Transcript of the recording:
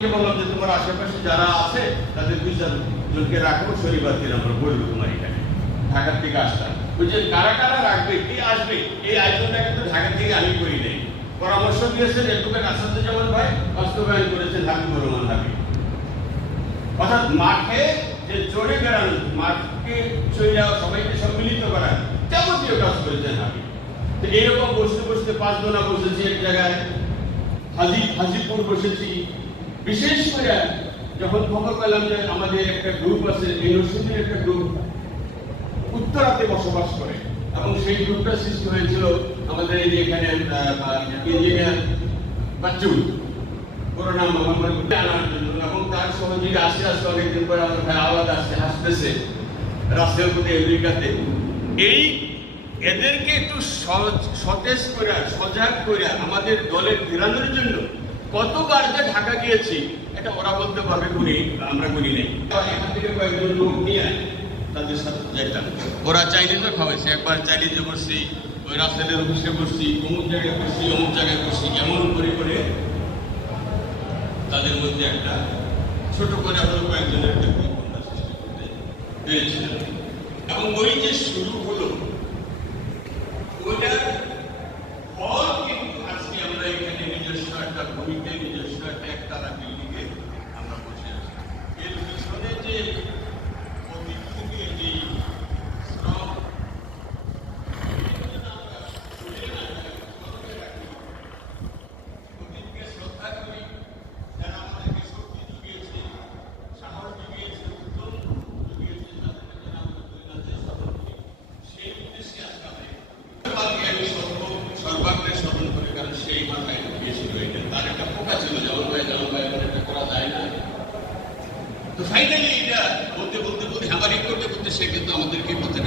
বললাম যে তোমার আশেপাশে যারা আছে তাদের 2-4 জনকে রাখো, শনিবার দিন আমরা বলবো তোমার এখানে ঢাকার থেকে আসতাম। ওই যে কারা কারা রাখবে, কে আসবে, এই আয়োজনটা কিন্তু ঢাকা থেকে আমি করি নাই। পরামর্শ দিয়েছেন এডভোকেট আসাদুজ্জামান ভাই, বাস্তবায়ন করেছেন হাবিবুর রহমান হাবিব। অর্থাৎ মাঠে যে চড়ে বেড়ানো, মাঠকে চড়ে সবাইকে সম্মিলিত করা, যাবতীয় কাজ করেছেন হাবিব। তো এইরকম বসতে বসতে 5 জনা বসেছি এক জায়গায়, হাজিপুর বসেছি। বিশেষ করে যখন খবর পেলাম যে আমাদের একটা গ্রুপ আছে, ইউনিভার্সিটির একটা গ্রুপ উত্তরাতে বসবাস করে, এবং সেই গ্রুপটা সৃষ্টি হয়েছিল আমাদের এই যে এখানে ইঞ্জিনিয়ার বাচ্চু পুরো নাম মোহাম্মদ আনার জন্য, এবং তার সহযোগী আসতে আসতে অনেকদিন পরে আমার ভাই আওয়াজ আসছে, হাসতেছে রাস্তার প্রতি আমেরিকাতে। এই এদেরকে একটু সতেজ করে, সজাগ করে আমাদের দলে ফেরানোর জন্য কতবার যে ঢাকা গিয়েছি এটা ওরা বলতে পারবে, করি আমরা করি নাই। এখান থেকে কয়েকজন লোক নিয়ে তাদের সাথে যেতাম, ওরা চাইনিজও খাওয়াইছে। একবার চাইনিজে বসছি, ওই রাস্তাদের অফিসে বসছি, অমুক জায়গায় বসছি, অমুক জায়গায় বসছি, এমন করে করে তাদের মধ্যে একটা ছোট করে আমরা কয়েকজনের একটা গ্রুপ সৃষ্টি করতে পেরেছিলাম। এবং ওই যে শুরু হলো ওইটার ফল কিন্তু আজকে আমরা এখানে নিজস্ব একটা ভূমিতে, নিজস্ব একটা একতলা বিল্ডিংয়ে আমরা বসে আছি। এর পিছনে যে অতীত থেকে যে শ্রম, অতীতকে শ্রদ্ধা করি, যারা আমাদেরকে শক্তি জুগিয়েছে, সাহস জুগিয়েছে, উদ্যম জুগিয়েছে, তাদেরকে যেন আমরা পরিণামে স্মরণ করি। সেই উদ্দেশ্যে আজকে আমি সর্বাগ্রে স্মরণ করি, কারণ সেই মাথায় ঢুকিয়েছিল এটা। তার একটা পোকা ছিল, জামাল ভাই এটা করা যায় না। তো ফাইনালি এটা বলতে বলতে বলতে হ্যামারিং করতে করতে সে কিন্তু আমাদেরকে পথে